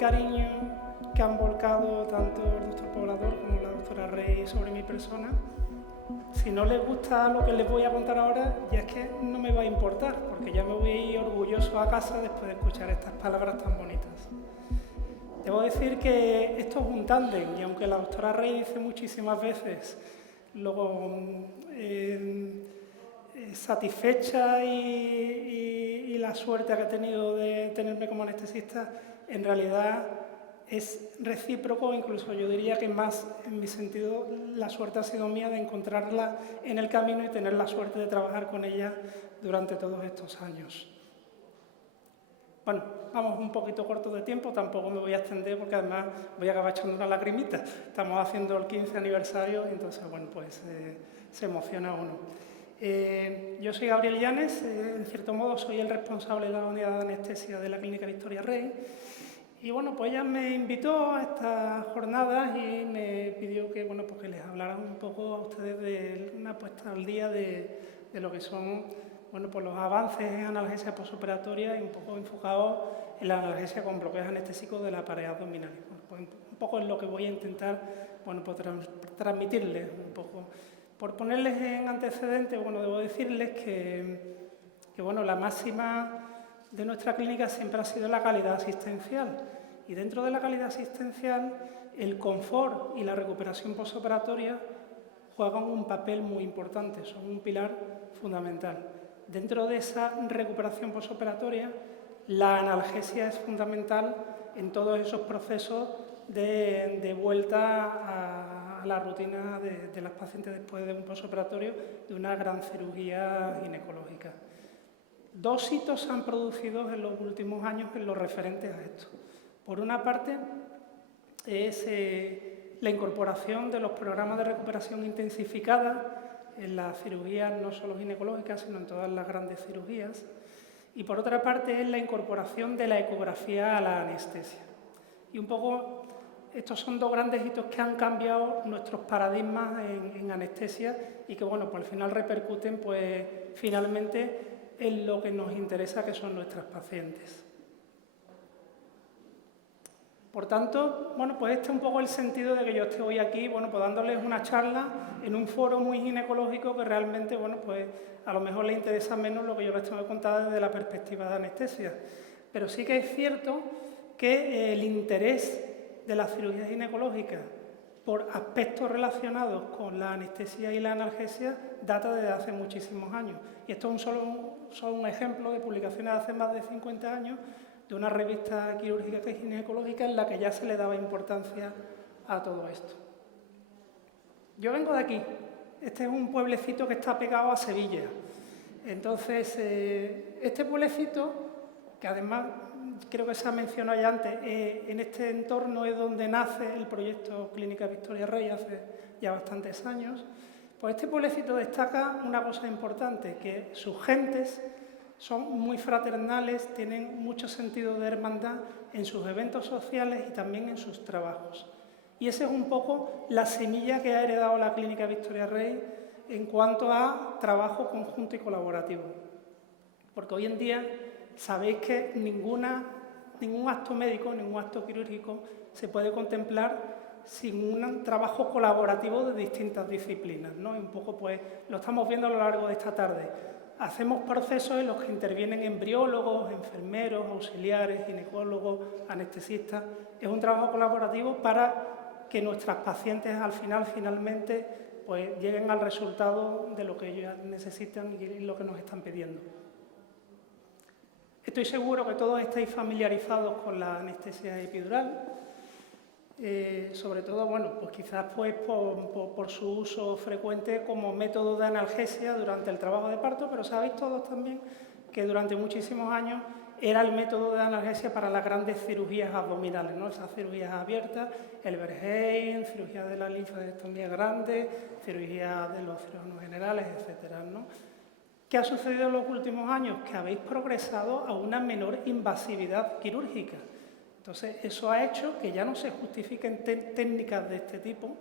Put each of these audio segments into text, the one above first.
cariño que han volcado tanto el doctor Poblador como la doctora Rey sobre mi persona, si no les gusta lo que les voy a contar ahora, ya es que no me va a importar, porque ya me voy a ir orgulloso a casa después de escuchar estas palabras tan bonitas. Debo decir que esto es un tándem, y aunque la doctora Rey dice muchísimas veces, luego satisfecha y la suerte que ha tenido de tenerme como anestesista, en realidad es recíproco, incluso yo diría que más en mi sentido la suerte ha sido mía de encontrarla en el camino y tener la suerte de trabajar con ella durante todos estos años. Bueno, vamos un poquito corto de tiempo, tampoco me voy a extender porque además voy a acabar echando una lagrimita. Estamos haciendo el 15 aniversario y entonces, bueno, pues se emociona uno. Yo soy Gabriel Llanes, en cierto modo soy el responsable de la unidad de anestesia de la Clínica Victoria Rey. Y bueno, pues ella me invitó a estas jornadas y me pidió que, bueno, pues que les hablara un poco a ustedes de una puesta al día de lo que son, bueno, pues los avances en analgesia postoperatoria y un poco enfocados en la analgesia con bloqueos anestésicos de la pared abdominal. Bueno, pues un poco es lo que voy a intentar, bueno, pues transmitirles un poco. Por ponerles en antecedentes, bueno, debo decirles que bueno, la máxima de nuestra clínica siempre ha sido la calidad asistencial. Y dentro de la calidad asistencial, el confort y la recuperación postoperatoria juegan un papel muy importante, son un pilar fundamental. Dentro de esa recuperación postoperatoria, la analgesia es fundamental en todos esos procesos de vuelta a la rutina de las pacientes después de un postoperatorio de una gran cirugía ginecológica. Dos hitos se han producido en los últimos años en lo referente a esto. Por una parte, es la incorporación de los programas de recuperación intensificada en las cirugías no solo ginecológicas, sino en todas las grandes cirugías. Y por otra parte, es la incorporación de la ecografía a la anestesia. Y un poco, estos son dos grandes hitos que han cambiado nuestros paradigmas en anestesia y que, bueno, pues al final repercuten, pues, finalmente, en lo que nos interesa, que son nuestras pacientes. Por tanto, bueno, pues este es un poco el sentido de que yo esté hoy aquí, bueno, pues dándoles una charla en un foro muy ginecológico que realmente, bueno, pues a lo mejor les interesa menos lo que yo les tengo que contar desde la perspectiva de anestesia. Pero sí que es cierto que el interés de la cirugía ginecológica por aspectos relacionados con la anestesia y la analgesia data desde hace muchísimos años. Y esto es solo un ejemplo de publicaciones de hace más de 50 años de una revista quirúrgica y ginecológica en la que ya se le daba importancia a todo esto. Yo vengo de aquí. Este es un pueblecito que está pegado a Sevilla. Entonces, este pueblecito, que además creo que se ha mencionado ya antes, en este entorno es donde nace el proyecto Clínica Victoria Rey hace ya bastantes años, pues este pueblecito destaca una cosa importante, que sus gentes son muy fraternales, tienen mucho sentido de hermandad en sus eventos sociales y también en sus trabajos. Y esa es un poco la semilla que ha heredado la Clínica Victoria Rey en cuanto a trabajo conjunto y colaborativo. Porque hoy en día sabéis que ningún acto médico, ningún acto quirúrgico se puede contemplar sin un trabajo colaborativo de distintas disciplinas, ¿no? Y un poco pues lo estamos viendo a lo largo de esta tarde. Hacemos procesos en los que intervienen embriólogos, enfermeros, auxiliares, ginecólogos, anestesistas. Es un trabajo colaborativo para que nuestras pacientes finalmente pues, lleguen al resultado de lo que ellas necesitan y lo que nos están pidiendo. Estoy seguro que todos estáis familiarizados con la anestesia epidural. Sobre todo, bueno, pues quizás pues por su uso frecuente como método de analgesia durante el trabajo de parto, pero sabéis todos también que durante muchísimos años era el método de analgesia para las grandes cirugías abdominales, ¿no? Esas cirugías abiertas, el Verheyen, cirugía de la linfadectomía grande, cirugía de los cirujanos generales, etcétera, ¿no? ¿Qué ha sucedido en los últimos años? Que habéis progresado a una menor invasividad quirúrgica. Entonces, eso ha hecho que ya no se justifiquen técnicas de este tipo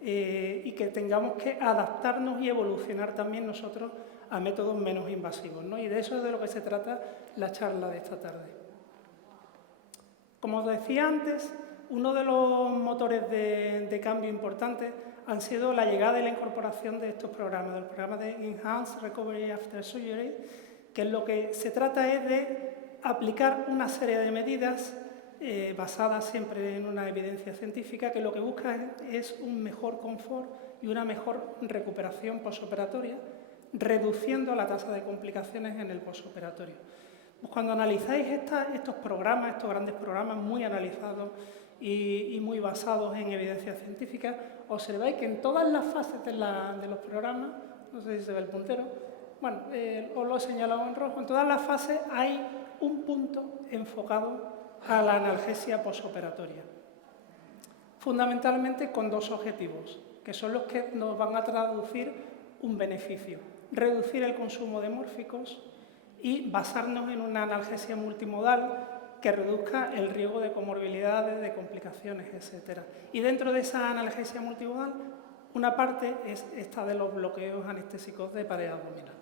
y que tengamos que adaptarnos y evolucionar también nosotros a métodos menos invasivos, ¿no? Y de eso es de lo que se trata la charla de esta tarde. Como os decía antes, uno de los motores de cambio importantes han sido la llegada y la incorporación de estos programas, del programa de Enhanced Recovery After Surgery, que lo que se trata es de aplicar una serie de medidas basadas siempre en una evidencia científica, que lo que busca es un mejor confort y una mejor recuperación posoperatoria, reduciendo la tasa de complicaciones en el posoperatorio. Pues cuando analizáis estos programas, estos grandes programas muy analizados y muy basados en evidencia científica, observáis que en todas las fases de los programas, no sé si se ve el puntero, bueno, os lo he señalado en rojo, en todas las fases hay un punto enfocado a la analgesia posoperatoria, fundamentalmente con dos objetivos, que son los que nos van a traducir un beneficio: reducir el consumo de mórficos y basarnos en una analgesia multimodal que reduzca el riesgo de comorbilidades, de complicaciones, etc. Y dentro de esa analgesia multimodal, una parte es esta de los bloqueos anestésicos de pared abdominal.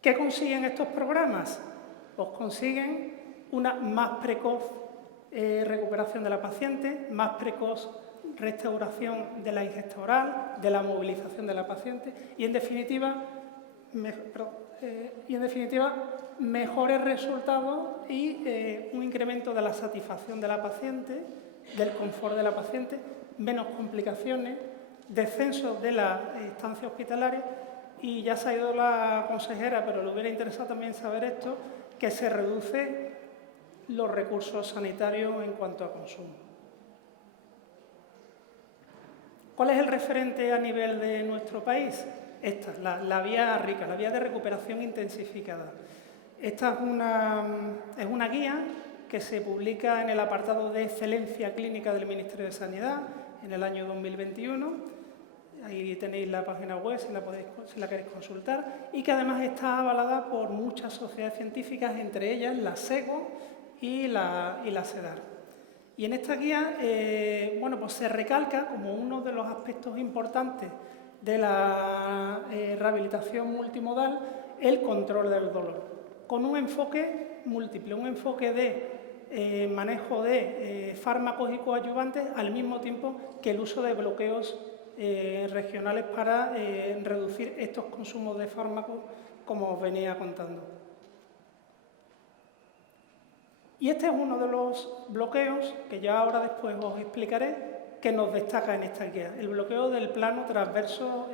¿Qué consiguen estos programas? Pues consiguen una más precoz recuperación de la paciente, más precoz restauración de la ingesta oral, de la movilización de la paciente y, en definitiva, mejores resultados y un incremento de la satisfacción de la paciente, del confort de la paciente, menos complicaciones, descenso de la estancia hospitalaria y ya se ha ido la consejera, pero le hubiera interesado también saber esto, que se reduce los recursos sanitarios en cuanto a consumo. ¿Cuál es el referente a nivel de nuestro país? Esta, la vía RICA, la vía de recuperación intensificada. Esta es una guía que se publica en el apartado de excelencia clínica del Ministerio de Sanidad en el año 2021. Ahí tenéis la página web si la queréis consultar, y que además está avalada por muchas sociedades científicas, entre ellas la SEGO y la CEDAR. Y en esta guía pues se recalca como uno de los aspectos importantes de la rehabilitación multimodal el control del dolor, con un enfoque múltiple, un enfoque de manejo de fármacos y coadyuvantes al mismo tiempo que el uso de bloqueos regionales para reducir estos consumos de fármacos, como os venía contando. Y este es uno de los bloqueos que ya ahora después os explicaré, que nos destaca en esta guía, el bloqueo del plano transverso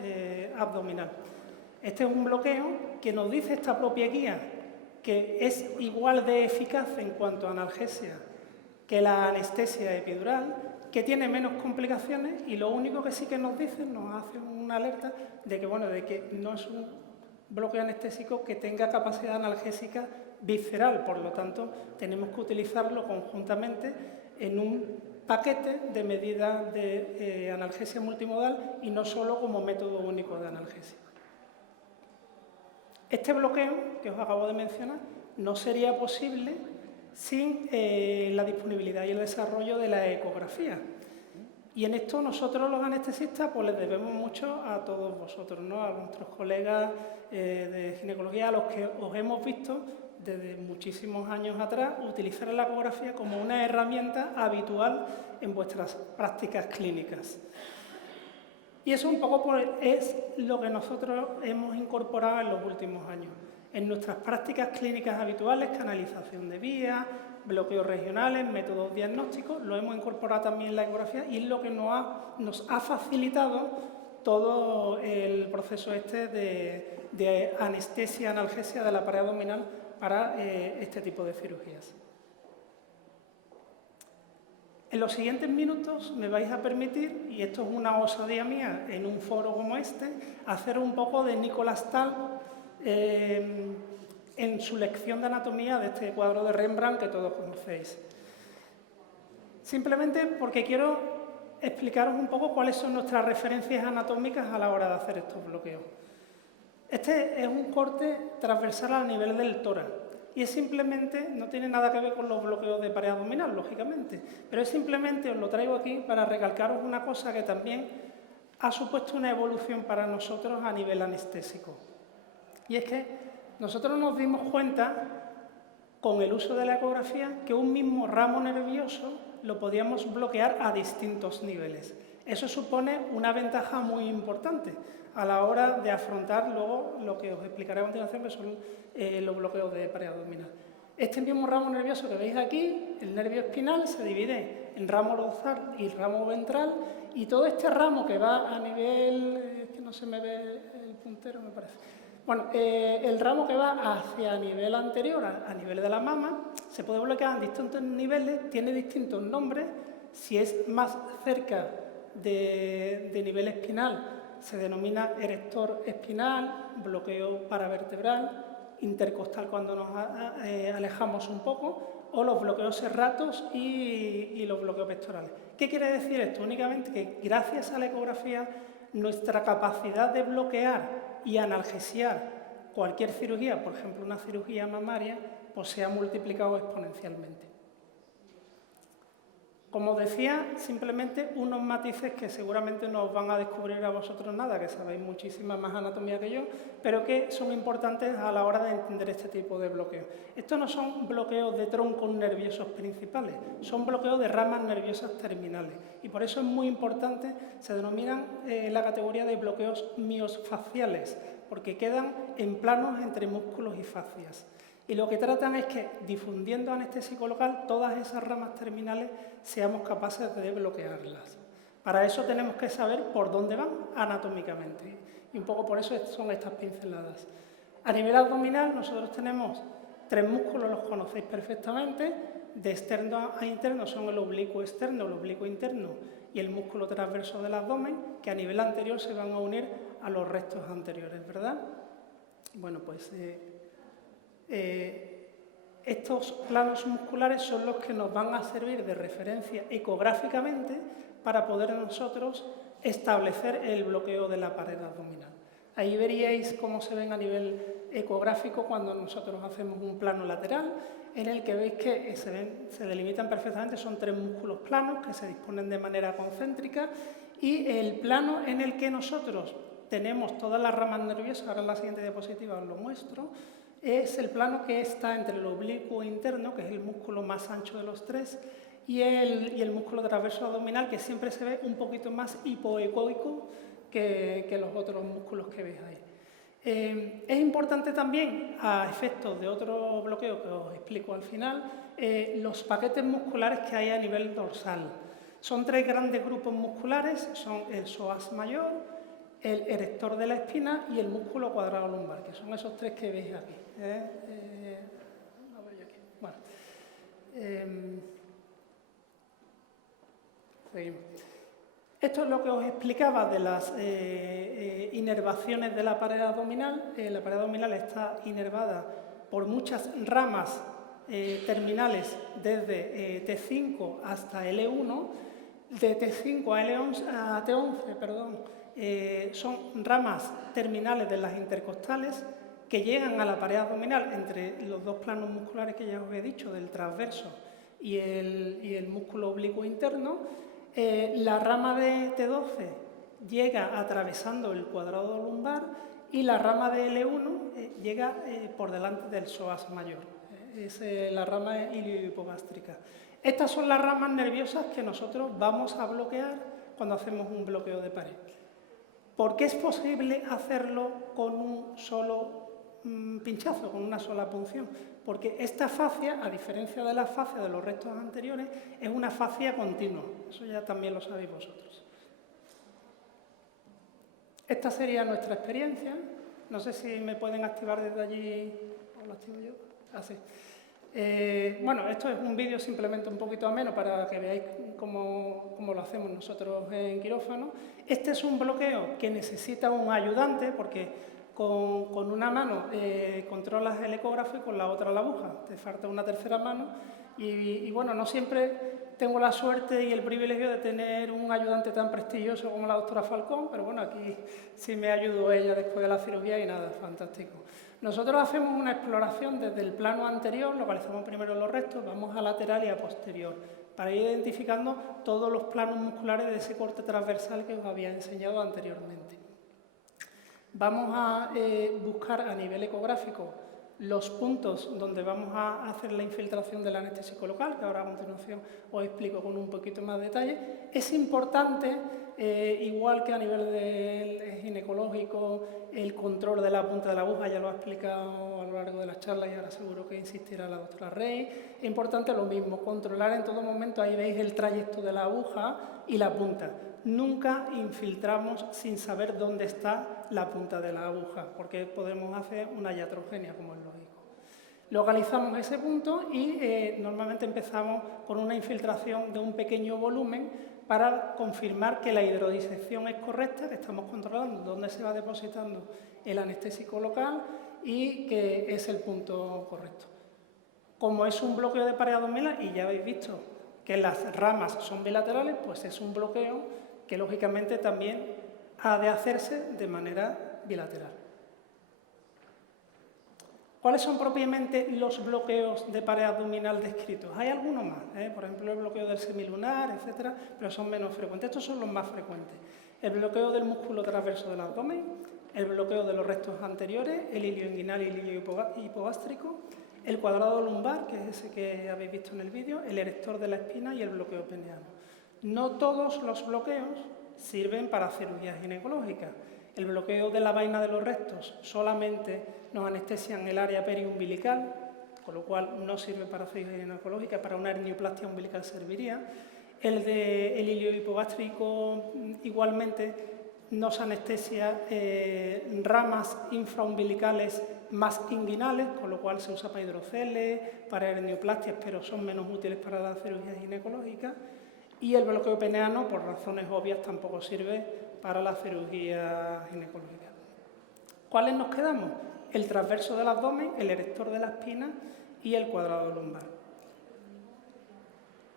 abdominal. Este es un bloqueo que nos dice esta propia guía que es igual de eficaz en cuanto a analgesia que la anestesia epidural, que tiene menos complicaciones, y lo único que sí que nos dice, nos hace una alerta de que no es un bloqueo anestésico que tenga capacidad analgésica visceral, por lo tanto tenemos que utilizarlo conjuntamente en un paquete de medidas de analgesia multimodal y no solo como método único de analgesia. Este bloqueo que os acabo de mencionar no sería posible sin la disponibilidad y el desarrollo de la ecografía. Y en esto nosotros los anestesistas pues les debemos mucho a todos vosotros, ¿no? A nuestros colegas de ginecología, a los que os hemos visto desde muchísimos años atrás utilizar la ecografía como una herramienta habitual en vuestras prácticas clínicas. Y eso un poco es lo que nosotros hemos incorporado en los últimos años. En nuestras prácticas clínicas habituales, canalización de vías, bloqueos regionales, métodos diagnósticos, lo hemos incorporado también en la ecografía y es lo que nos ha facilitado todo el proceso de anestesia, analgesia de la pared abdominal para este tipo de cirugías. En los siguientes minutos me vais a permitir, y esto es una osadía mía en un foro como este, hacer un poco de Nicolas Tal en su lección de anatomía de este cuadro de Rembrandt que todos conocéis. Simplemente porque quiero explicaros un poco cuáles son nuestras referencias anatómicas a la hora de hacer estos bloqueos. Este es un corte transversal a nivel del tórax. Y es simplemente, no tiene nada que ver con los bloqueos de pared abdominal, lógicamente, pero es simplemente, os lo traigo aquí para recalcaros una cosa que también ha supuesto una evolución para nosotros a nivel anestésico. Y es que nosotros nos dimos cuenta con el uso de la ecografía que un mismo ramo nervioso lo podíamos bloquear a distintos niveles. Eso supone una ventaja muy importante a la hora de afrontar luego lo que os explicaré a continuación, que son los bloqueos de pared abdominal. Este mismo ramo nervioso que veis aquí, el nervio espinal, se divide en ramo dorsal y ramo ventral, y todo este ramo que va a nivel, que no se me ve el puntero me parece, bueno, el ramo que va hacia nivel anterior, a nivel de la mama, se puede bloquear en distintos niveles, tiene distintos nombres. Si es más cerca de nivel espinal, se denomina erector espinal, bloqueo paravertebral, intercostal cuando nos alejamos un poco, o los bloqueos serratos y los bloqueos pectorales. ¿Qué quiere decir esto? Únicamente que gracias a la ecografía nuestra capacidad de bloquear y analgesiar cualquier cirugía, por ejemplo una cirugía mamaria, pues se ha multiplicado exponencialmente. Como os decía, simplemente unos matices que seguramente no os van a descubrir a vosotros nada, que sabéis muchísima más anatomía que yo, pero que son importantes a la hora de entender este tipo de bloqueos. Estos no son bloqueos de troncos nerviosos principales, son bloqueos de ramas nerviosas terminales. Y por eso es muy importante, se denominan la categoría de bloqueos miofasciales, porque quedan en planos entre músculos y fascias. Y lo que tratan es que, difundiendo anestésico local, todas esas ramas terminales seamos capaces de bloquearlas. Para eso tenemos que saber por dónde van anatómicamente. Y un poco por eso son estas pinceladas. A nivel abdominal, nosotros tenemos 3 músculos, los conocéis perfectamente. De externo a interno son el oblicuo externo, el oblicuo interno y el músculo transverso del abdomen, que a nivel anterior se van a unir a los restos anteriores, ¿verdad? Bueno, pues estos planos musculares son los que nos van a servir de referencia ecográficamente para poder nosotros establecer el bloqueo de la pared abdominal. Ahí veríais cómo se ven a nivel ecográfico cuando nosotros hacemos un plano lateral, en el que veis que se delimitan perfectamente, son 3 músculos planos que se disponen de manera concéntrica, y el plano en el que nosotros tenemos todas las ramas nerviosas, ahora en la siguiente diapositiva os lo muestro, es el plano que está entre el oblicuo interno, que es el músculo más ancho de los 3, y el músculo transverso abdominal, que siempre se ve un poquito más hipoecoico que los otros músculos que veis ahí. Es importante también, a efectos de otro bloqueo que os explico al final, los paquetes musculares que hay a nivel dorsal. Son 3 grandes grupos musculares, son el psoas mayor, el erector de la espina y el músculo cuadrado lumbar, que son esos 3 que veis aquí. Bueno, seguimos. Esto es lo que os explicaba de las inervaciones de la pared abdominal. La pared abdominal está inervada por muchas ramas terminales desde T5 hasta L1. De T5 a T11, perdón, son ramas terminales de las intercostales que llegan a la pared abdominal entre los 2 planos musculares que ya os he dicho, del transverso y el músculo oblicuo interno. La rama de T12 llega atravesando el cuadrado lumbar y la rama de L1 llega por delante del psoas mayor. Es la rama iliohipogástrica. Estas son las ramas nerviosas que nosotros vamos a bloquear cuando hacemos un bloqueo de pared. ¿Por qué es posible hacerlo con un solo pinchazo, con una sola punción? Porque esta fascia, a diferencia de la fascia de los restos anteriores, es una fascia continua. Eso ya también lo sabéis vosotros. Esta sería nuestra experiencia. No sé si me pueden activar desde allí, o lo activo yo. Así. Bueno, esto es un vídeo simplemente un poquito ameno para que veáis cómo lo hacemos nosotros en quirófano. Este es un bloqueo que necesita un ayudante porque con una mano controlas el ecógrafo y con la otra la aguja. Te falta una tercera mano y bueno, no siempre tengo la suerte y el privilegio de tener un ayudante tan prestigioso como la doctora Falcón, pero bueno, aquí sí me ayudó ella después de la cirugía y nada, fantástico. Nosotros hacemos una exploración desde el plano anterior, localizamos primero los restos, vamos a lateral y a posterior, para ir identificando todos los planos musculares de ese corte transversal que os había enseñado anteriormente. Vamos a buscar a nivel ecográfico los puntos donde vamos a hacer la infiltración del anestésico local, que ahora a continuación os explico con un poquito más de detalle. Es importante, igual que a nivel del ginecológico, el control de la punta de la aguja, ya lo ha explicado a lo largo de las charlas y ahora seguro que insistirá la doctora Rey. Es importante lo mismo, controlar en todo momento, ahí veis el trayecto de la aguja y la punta. Nunca infiltramos sin saber dónde está la punta de la aguja, porque podemos hacer una iatrogenia, como es lógico. Localizamos ese punto y normalmente empezamos con una infiltración de un pequeño volumen para confirmar que la hidrodisección es correcta, que estamos controlando dónde se va depositando el anestésico local y que es el punto correcto. Como es un bloqueo de pared abdominal, y ya habéis visto que las ramas son bilaterales, pues es un bloqueo que lógicamente también ha de hacerse de manera bilateral. ¿Cuáles son propiamente los bloqueos de pared abdominal descritos? Hay algunos más, por ejemplo el bloqueo del semilunar, etcétera, pero son menos frecuentes. Estos son los más frecuentes. El bloqueo del músculo transverso del abdomen, el bloqueo de los restos anteriores, el ilio inguinal y el ilio hipogástrico, el cuadrado lumbar, que es ese que habéis visto en el vídeo, el erector de la espina y el bloqueo peneano. No todos los bloqueos sirven para cirugía ginecológica. El bloqueo de la vaina de los restos solamente nos anestesian el área periumbilical, con lo cual no sirve para cirugía ginecológica, para una hernioplastia umbilical serviría. El ilio hipogástrico igualmente nos anestesia ramas infraumbilicales más inguinales, con lo cual se usa para hidroceles, para hernioplastias, pero son menos útiles para la cirugía ginecológica. Y el bloqueo peneano, por razones obvias, tampoco sirve para la cirugía ginecológica. ¿Cuáles nos quedamos? El transverso del abdomen, el erector de la espina y el cuadrado lumbar.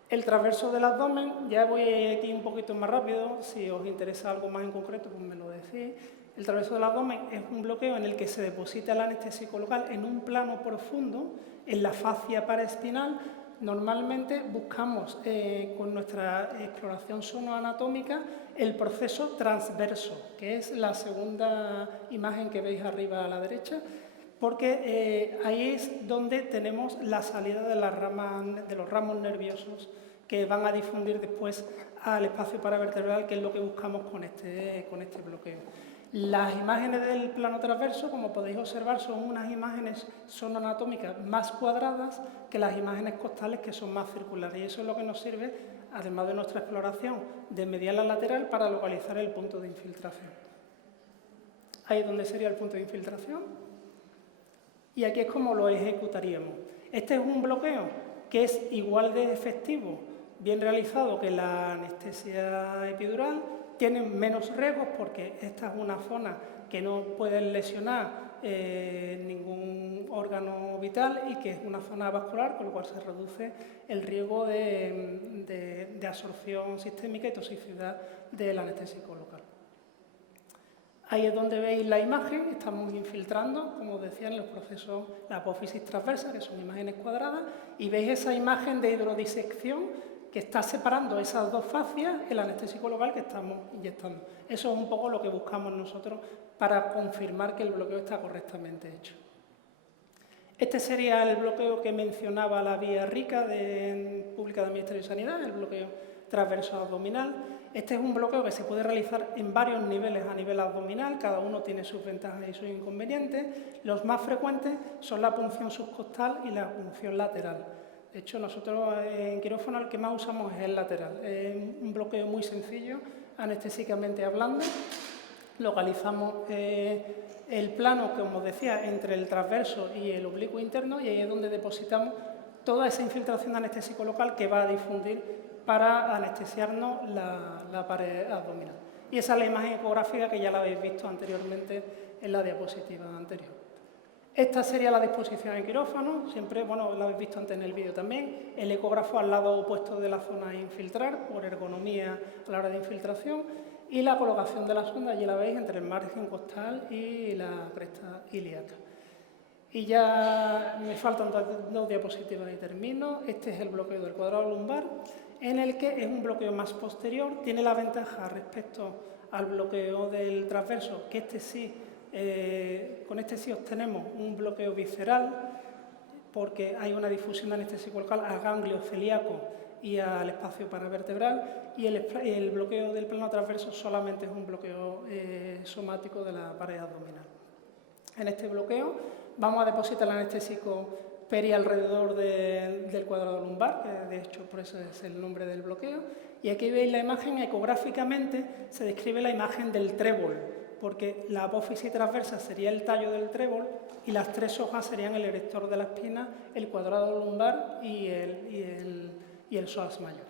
El transverso del abdomen, ya voy aquí un poquito más rápido, si os interesa algo más en concreto, pues me lo decís. El transverso del abdomen es un bloqueo en el que se deposita el anestésico local en un plano profundo, en la fascia paraespinal. Normalmente buscamos con nuestra exploración sonoanatómica el proceso transverso, que es la segunda imagen que veis arriba a la derecha, porque ahí es donde tenemos la salida de los ramos nerviosos que van a difundir después al espacio paravertebral, que es lo que buscamos con este bloqueo. Las imágenes del plano transverso, como podéis observar, son unas imágenes sonoanatómicas más cuadradas que las imágenes costales, que son más circulares. Y eso es lo que nos sirve, además de nuestra exploración de medial a lateral, para localizar el punto de infiltración. Ahí es donde sería el punto de infiltración. Y aquí es como lo ejecutaríamos. Este es un bloqueo que es igual de efectivo, bien realizado, que la anestesia epidural. Tienen menos riesgos porque esta es una zona que no puede lesionar ningún órgano vital y que es una zona vascular, con lo cual se reduce el riesgo de absorción sistémica y toxicidad del anestésico local. Ahí es donde veis la imagen, estamos infiltrando, como decía, en los procesos, la apófisis transversa, que son imágenes cuadradas, y veis esa imagen de hidrodisección que está separando esas dos fascias, el anestésico local que estamos inyectando. Eso es un poco lo que buscamos nosotros para confirmar que el bloqueo está correctamente hecho. Este sería el bloqueo que mencionaba la vía rica pública del Ministerio de Sanidad, el bloqueo transverso abdominal. Este es un bloqueo que se puede realizar en varios niveles a nivel abdominal, cada uno tiene sus ventajas y sus inconvenientes. Los más frecuentes son la punción subcostal y la punción lateral. De hecho, nosotros en quirófano el que más usamos es el lateral. Es un bloqueo muy sencillo, anestésicamente hablando. Localizamos el plano, como os decía, entre el transverso y el oblicuo interno, y ahí es donde depositamos toda esa infiltración de anestésico local que va a difundir para anestesiarnos la pared abdominal. Y esa es la imagen ecográfica que ya la habéis visto anteriormente en la diapositiva anterior. Esta sería la disposición en quirófano, siempre, bueno, lo habéis visto antes en el vídeo también, el ecógrafo al lado opuesto de la zona a infiltrar, por ergonomía a la hora de infiltración, y la colocación de la sonda, allí la veis, entre el margen costal y la cresta ilíaca. Y ya me faltan dos diapositivas y termino. Este es el bloqueo del cuadrado lumbar, en el que es un bloqueo más posterior, tiene la ventaja respecto al bloqueo del transverso, que este sí Con este sí obtenemos un bloqueo visceral porque hay una difusión de anestésico local al ganglio celíaco y al espacio paravertebral, y el bloqueo del plano transverso solamente es un bloqueo somático de la pared abdominal. En este bloqueo vamos a depositar el anestésico peri alrededor del cuadrado lumbar, que de hecho por eso es el nombre del bloqueo, y aquí veis la imagen, ecográficamente se describe la imagen del trébol, porque la apófisis transversa sería el tallo del trébol y las tres hojas serían el erector de la espina, el cuadrado lumbar y el psoas mayor.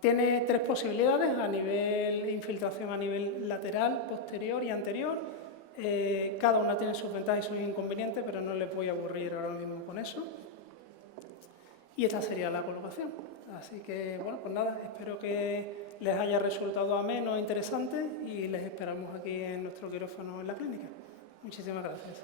Tiene tres posibilidades a nivel infiltración a nivel lateral, posterior y anterior. Cada una tiene sus ventajas y sus inconvenientes, pero no les voy a aburrir ahora mismo con eso. Y esta sería la colocación. Así que, bueno, pues nada, espero que les haya resultado ameno e interesante y les esperamos aquí en nuestro quirófano en la clínica. Muchísimas gracias.